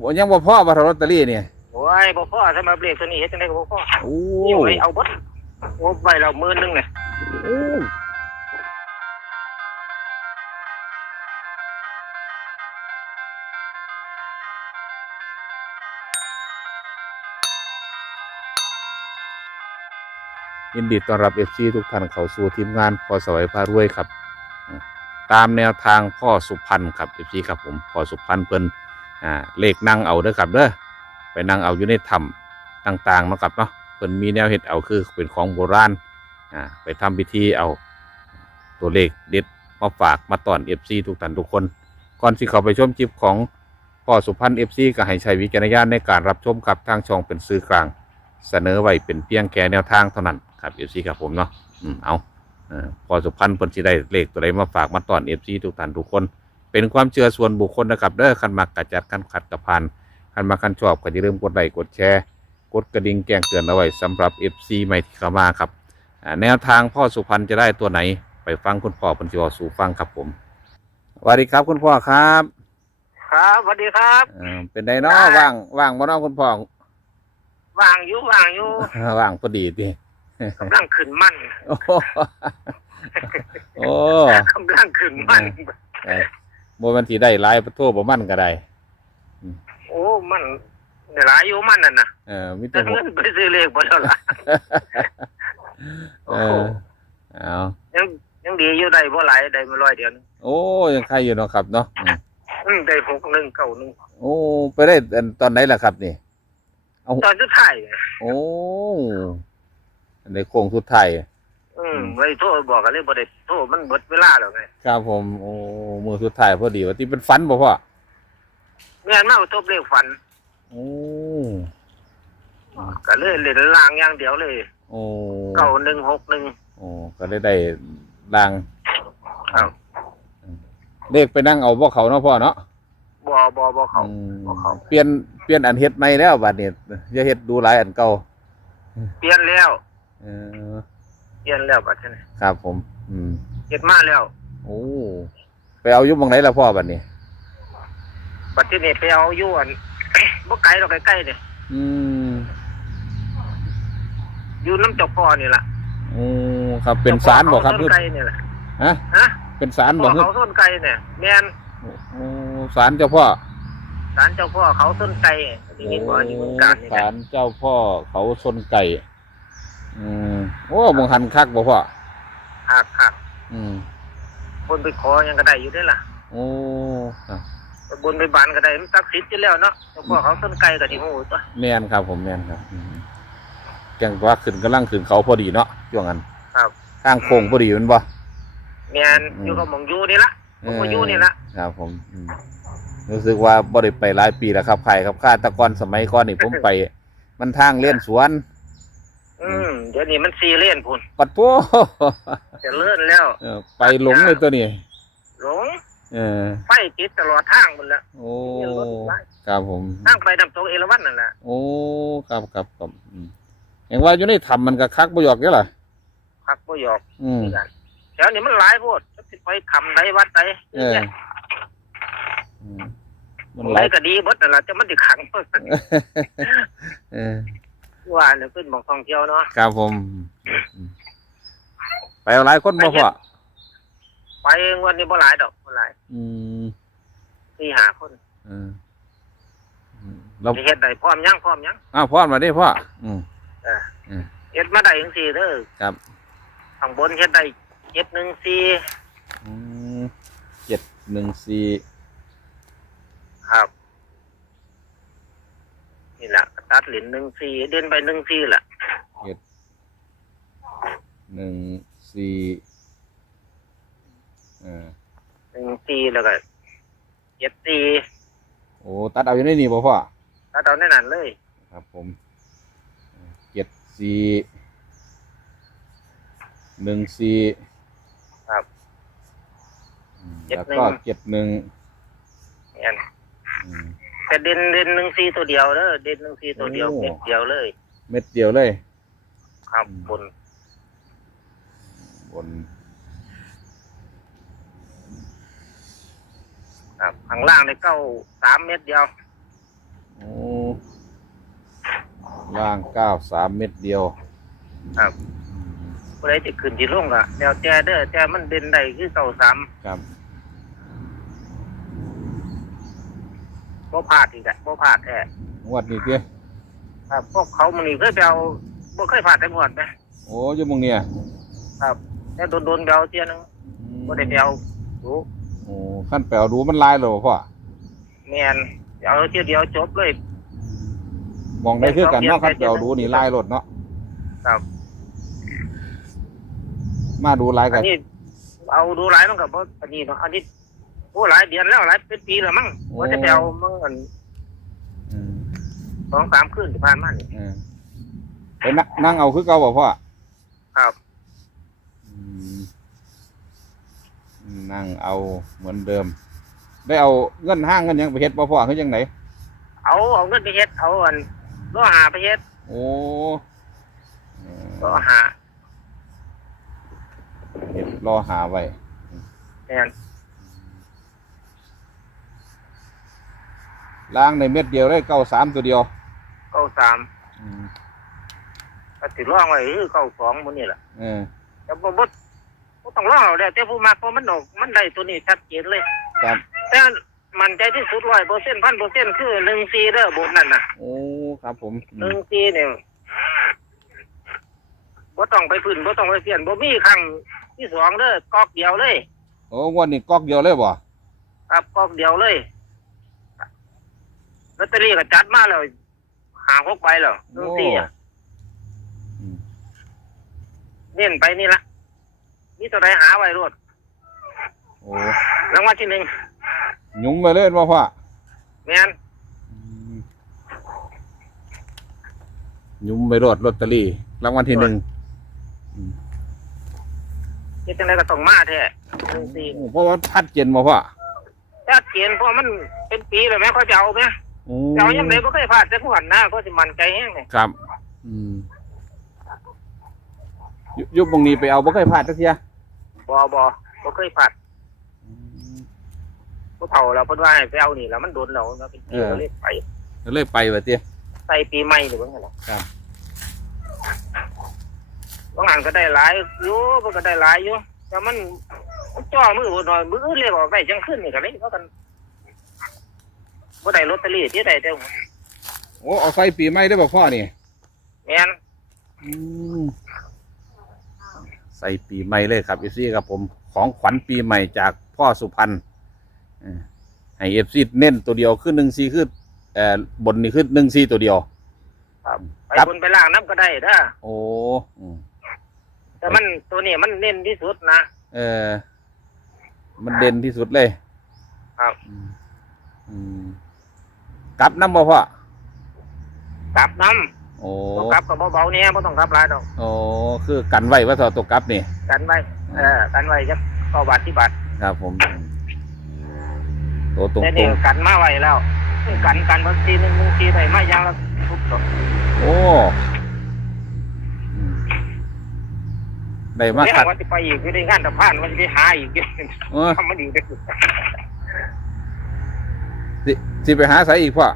บ่ยังบ่พอบ่ทาลอตเตอรี่เนี่ยโอ้ยบ่พอสำหรับเลขตัวนี้เฮ็ดจังได๋ก็บ่พอโอ้นี่ไว้เอาเบิดโอ้ใบเราหมื่นหนึงเนี่ยโอ้ยินดีต้อนรับ FC ทุกท่านเข้าสู่ทีมงานพอสวัยพารวยครับ ตามแนวทางพ่อสุพรรณครับ FC ครับผมพ่อสุพรรณเพิ่น อ่าเลขนั่งเอาเด้อครับเด้อไปนั่งเอาอยู่ในถ้ำต่างๆเนาะครับเนาะเพิ่นมีแนวเฮ็ดเอาคือเป็นของโบราณอ่าไปทำพิธีเอาตัวเลขเด็ดมาฝากมาต้อน FC ทุกท่านทุกคน ก่อนที่เขาไปชมคลิปของพ่อสุพรรณ FC ก็ให้ใช้วิจารณญาณในการรับชมครับทางช่องเป็นสื่อกลาง เสนอไว้เป็นเพียงแค่แนวทางเท่านั้นครับ FC ครับผมเนาะอืมเอาอ่อพอสุพรรณเพิ่นสิได้เลขตัวใดมาฝากมาตอนเอฟซีทุกท่านทุกคน เป็นความเชื่อส่วนบุคคลนะครับเด้อคันมักกระจัดคันขัดกระพันคันมาคันชอบก็อย่าลืมกดไลค์กดแชร์ กดกระดิ่งแจ้งเตือนเอาไว้สำหรับ FC ใหม่ที่เข้ามาครับอ่าแนวทางพ่อสุพรรณจะได้ตัวไหน ไปฟังคุณพ่อเพิ่นสิเว้าสู่ฟังครับผมสวัสดีครับคุณพ่อครับครับสวัสดีครับ เอ่อเป็นไดเนาะว่างว่างบ่เนาะคุณพ่อ ว่างอยู่ว่างอยู่ ว่างพอดีติกำลังขึ้นมันโอ้โหโอ้กำลังขึ้นมันเอ้ย บ่แมันสิได้หลายประโทบ่มันก็ได้โอ้มันได้หลายอยู่มันนั่นน่ะเออมีแต่แต่หเงิกนไปซื้อเลขบ่แล้วล่ะเออเอายังยังดีอยู่ได้บ่หลายได้มาร้อยเดียวนึงโอ้ยังใครอยู่เนาะครับเนาะอืมอืมได้หกหนึ่งเก้าหนึ่งโอ้ไปได้อันตอนไหนล่ะครับนี่เอาตอนสุดท้ายเนี่ยโอ้อันในโค้งสุดท้ายอื มไว้โทรบอกกันเลยบ่ได้โทรมันเบิดเวลาแล้วไงครับผม โอ้มือสุดท้ายพอดีว่าที่เป็นฟันบ่พ่อแม่นมาทบเลขฝันโอ้ก็เลยเล่นล่างอย่างเดียวเลยโอ้เก้าหนึ่งหกหนึ่งโอ้ก็ได้ได้ลางครับเลขไปนั่งเอาบ่เขาเนาะพ่อเนาะบ่บ่บ่เขาอืมบ่เข้าเปลี่ยนเปลี่ยนอันเฮ็ดใหม่แล้วบัดนี้อย่าเฮ็ดดูหลายอันเก่าเปลี่ยนแล้วเออ เปลี่ยนแล้วบัดนี้ครับผม อืมเฮ็ดมาแล้ว โอ้ไปเอาอยุบมองไหนล่ะพ่อบัดนี้ บัดนี้ไปเอาอยู่อัน บ่ไกลหรอกใกล้ๆเนี่ยอืมอยู่น้ำเจกพ่อนี่ล่ะโอ้ครับเป็นสารบอกครับเจ้าพ่อเขาต้นไก่นี่แหละฮะฮะเป็นสารบพ่ออกเขาต้นไก่เนี่ยแม่นโอ้สารเจ้าพ่อศาลเจ้าพ่อเขาต้นไก่ที่นี่บ่อยู่เมืองการนี่สานะรเจ้าพ่อเขาชนไก่ อืม โอ้มองหันคักบ่พ่อหักหักอืมบนไปขอยังก็ได้อยู่ได้อล่ะ โอ้อะบนไปบานก็ได้มันศักดิ์สิทธิ์อยู่แล้วเนาะเจ้าพ่อเขาต้นไก่ก็ที่ฮู้ตัวแม่นครับผมแม่นครับอืมแกงว่าขึ้นกำลังขึ้นเขาพอดีเนาะช่วงนั้นครับข้างโค้งพอดีแมันบ่แม่นอืมอยู่กับหมองอยู่นี่ละผมก็อยู่นี่ละครับผมอืมรู้สึกว่าบ่ได้ไปหลายปีแล้วครับใครครับข้าแตะกอนสมัยก่อนนี่ผมไป มันทางเล่นสวน อืมเดี๋ยวนี้มันซีเรียนพุ่นปัดโป้จะเลื่อนแล้ว เออ ไปหลงเลยตัวนี้ หลง เออ ไฟติดตลอดทางหมดแล้วโอ้มีรถไล่ครับผมทางไปน้ำตกเอราวัณนั่นแหละโอ้ครับครับครับอืมเห็นว่าอยู่ในถ้ำมันก็คักบ่หยอกเด้อล่ะพักบ่หยอกอืมคือกันแถวนี้มันหลายโพดจะสิไปทำใดวัดใดเอออืมมันไหไหลลก็ดีเบิดนั่นล่ะจะมันสิขังเออ ว่าเนี่ยขึ้นหมองท่องเที่ยวเนาะครับผมอืมไปเอาหลายคนบ่พ่อไปงวันนี้บ่หลายดอกบ่หลายอืมสี่ห้าคนเอออืมเราสิเฮ็ดได้พร้อมยังพร้อมยังอ้าวพ่อมาดิพ่ออืมเฮ็ดมาได้จังซี่เด้อครับข้างบนเฮ็ดได้714อืมเจ็ดหนึ่งสี่ครับนี่ล่ะ ตัดเหรียญ14เด่นไป14ล่ะหนึ่งสี่เออ14แล้วก็74โอ้ตัดเอาอยู่ในนี่บ่พ่อตัดเอาในนั้นเลยครับผมเจ็ดสี่หนึ่งสี่ครับอืมเจ็ดแล้วหนึ่งก็เจ็ดหนึ่งเนี่ยอื มแต่เด่นเด่น14ตัวเดียวเด้อเด่น14ตัวเดียวโอ้ เม็ดเดียวเลย เม็ดเดียวเลย ครับอืมบนบนครับข้างล่างในเก้าสามเม็ดเดียวล่างเก้าสามเม็ดเดียวครับผู้ใดจะขึ้นที่ลงก็แล้วแต่เด้อแต่มันเด่นได้คือเก้าสามครับ บ่พลาดอีกอะบ่พลาดแท้งวดนี้เตี้ยครับพวกเขามันนี่เคยไปเอาบ่เคยพลาดแต่งวดนะโอ้อยมงเนี่ยครับแต่โดนๆไปเอาเที่ยหนึงบ่ได้ไปเอาดูโอ้ขั้นแปลดูมันลายเลยบ่พ่อแม่นเอาเที่ยวเดียวจบเลยมองได้คือกันเนาะขั้นแปลดูนี่ลายรถเนาะครับ มาดูลายกัอันนนี้เอาดูหลายมันก็บ่อันนี้เนาะอันนี้โอ้หลายเดือนแล้วหลายเป็นปีแล้วมั้งว่าจะไปเอามึงอันอืมสองสามคืนที่ผ่านมานี่ เออไปนั่งนั่งเอาคือเก่าบ่พ่อครับ อืมนั่งเอาเหมือนเดิม ได้เอาเงินห้างเงินหยังไปเฮ็ดบ่พ่อคือจังไดเอาเอาเงินไปเฮ็ดเอาอันล่อหาไปเฮ็ดโอ้เออล่อหาเฮ็ดรอหาไว้ แม่น ล้างในเม็ดเดียวได้เก้าสามตัวเดียวเก้าสามอืมก็สิร่องไว้คือเก้าสองมื้อนี่แหละเออแต่บ่บ่บ่ต้องร่องเอาแล้วแต่ผู้มักเพราะมันออกมันได้ตัวนี้ชัดเจนเลย ครับแต่มันใจที่สุด100%เปอร์เซ็นต์พันเปอร์เซ็นต์คือ1 4เด้อบนนั่นน่ะโอ้ครับผมอืมหนึ่งปีเนี่ยบ่ต้องไปพื้นบ่ต้องไปเปลี่ยนบ่มีครั้งที่สองเด้อกอกเดียวเลย โอ้งวดนี้ก๊อกเดียวเลยบ่ครับกอกเดียวเลย ลอตเตอรี่ก็จัดมาแล้วหาหกใบแล้วหนึ่งปีอะอืม เน้นไปนี่ละนี่ตัวใดหาไว้รวดโอ้รางวัลที่หนึ่งยุ้งไปเลยบ่พ่อแม่นยุ้มไปรถลอตเตอรี่รางวัลที่หนึ่งนี่จังไดก็ต้องมาแท้หนึ่งปีโอ้เพราะว่าชัดเจนบ่พ่อชัดเจนเพราะมันเป็นปีแล้วแม่เขาจะเอาไหมโอ้จะ เอายังไงบ่เคยพลาดแต่ผู้หันหน้าก็สิมั่นใจแฮงเนี่ยครับ อืมยุยุบตรงนี้ไปเอาบ่เคยพลาดสักเทียบ่บ่บ่เคยพลาดผู้เฒ่าเราเพิ่นว่าให้ไปเอานี่แล้วมันโดนเราเราเป็นปีเราเลยไปก็เลยไปว่าเตี้ยใส่ปีใหม่หรือว่าไงล่ะครับบางงานก็ได้หลายอยู่มันก็ได้หลายอยู่แต่มันมันจ่อมือบ่หน่อยมืออื่นเรียกออกได้จังขึ้นนี่ก็เลยเขากัน บ่ได้ลอตเตอรี่ที่ใดแต่โอ้เอาใส่ปีใหม่ได้บ่พ่อนี่แม่นอืมใส่ปีใหม่เลยครับเอฟซีครับผมของขวัญปีใหม่จากพ่อสุพรรณเออให้เอฟซีเน้นตัวเดียวขึ้นหนึ่งซีขึ้นเอ่อบนนี่ขึ้นหนึ่งซีตัวเดียว ครับไปครับ บนไปล่างน้ำก็ได้เด้อโอ้อืมแต่มันตัวนี้มันเน้นที่สุดนะ เออ มันเด่นที่สุดเลยครับ อืมอืม กลับน้ำบ่พ่อกลับน้โอ้ำบ่กลับก็เบาๆเนี่ยบ่ต้องกลับหลายดอกโอ้คือกันไว้ว่าต่อตัวกลับนี่ กันไว้เออกันไว้จักเข้าบาทที่บาทครับผมตัวตรงแต่ตรนี่งกันมาไว้แล้วกันกันบางทีหนึงบางทีได้มาอย่างละทุบดอกโอ้อืมได้มากเรื่คัอกงว่าจะไปอีกไม่ได้งานแต่ผ่านมันจะไปหาอีกเออทำมันอีกได้สิ สิไปหาสายอีกพ่อ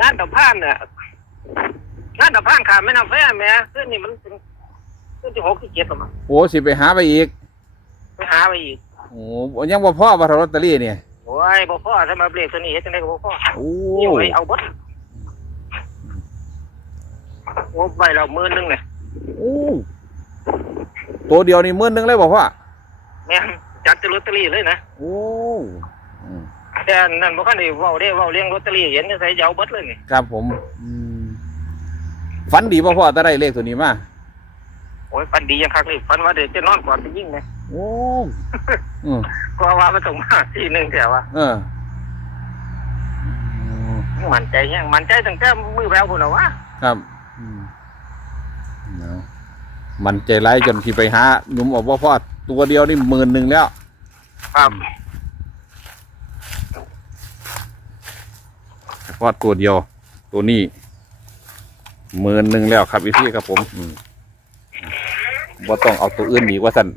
งานแต่ผ่านเนี่ยงานแต่ผ่านขาดไม่นำแฟแม่ขึ้นนี่มันเป็นขึ้นที่หกที่เจ็ดแล้วมั้งโอ้สิไปหาไปอีก ไปหาไปอีกโอ้ยังบ่พ่อว่าลอตเตอรี่เนี่ยโอ้ยบ่พ่อถ้ามาเบรกตัวนี้เฮ็ดจังได๋ก็บ่พ่อโอ้นี่ไว้เอาเบดโอ้ใบเราหมื่นหนึงเนี่ยโอ้ตัวเดียวนี่หมื่นหนึงเลยบ่พ่อแม่งจัดจะลอตเตอรี่เลยนะโอ้อืม แต่นั่นบ่คันได้เว้าได้เว้าเรื่องลอตเตอรี่เห็นจังไสจะเอาเบิดเลยนี่ครับผมอืมฝันดีบ่พ่อแต่ได้เลขตัวนี้มาโอ้ยปันดียังคักเลยฝันว่าเดี๋ยวจะนอนก่อนไปยิงนะโอ้อืมก็ว่ามันต้องมาทีหนึงแต่ว่าเอออืมมั่นใจยังมั่นใจตั้งแต่มือแววพุ่นแล้ววะครับอืมเอามันใจร้ายจนที่ไปหาหนุ่มบอกว่าพ่อตัวเดียวนี่หมื่นหนึ่งแล้ว ครับ เฉพาะตัวเดียว ตัวนี้หมื่นหนึ่งแล้วครับอีซี่ครับผมว่าต้องเอาตัวอื่นอีกว่าสัน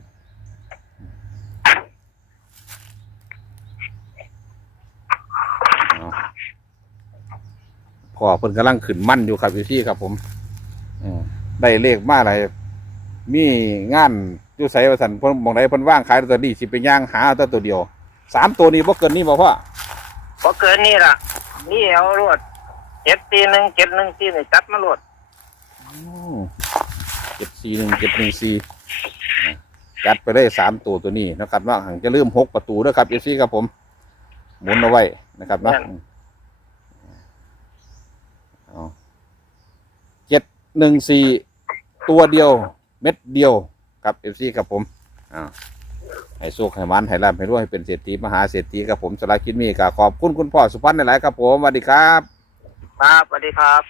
พอเพิ่นกำลังขึ้นมั่นอยู่ครับพี่ครับผมได้เลขมาอะไรมีงานอยู่ไสว่าสันเพิ่นมองไหนเพิ่นว่างขายตเตอรี่สิไปย่างหาเอาแต่ตัวเดียวสามตัวนี้บ่เกินนี้บ่พ่อพอเกินนี่ล่ะ นี่เอารวดเจ็ดตีหนึ่งเจ็ดหนึ่งตีนี่จัดมารวดเจ็ดสี่หนึ่งเจ็ดหนึ่งสี่จัดไปได้สามตัวตัวนี้นะครับเนาะหังจะลืมหกประตูด้วยครับเอซี่ครับผม หมุนเอาไว้นะครับเนาะเอาเจ็ดหนึ่งสี่ตัวเดียว เม็ดเดียวครับเอซี่ครับผมอ้าว ให้สุขให้มันให้ร่ำให้รวยให้เป็นเศรษฐีมหาเศรษฐีครับผมสลาคิดมีกาขอบคุณคุณพ่อสุพันธ์หลายๆครับผมสวัสดีครับ ครับสวัสดีครับ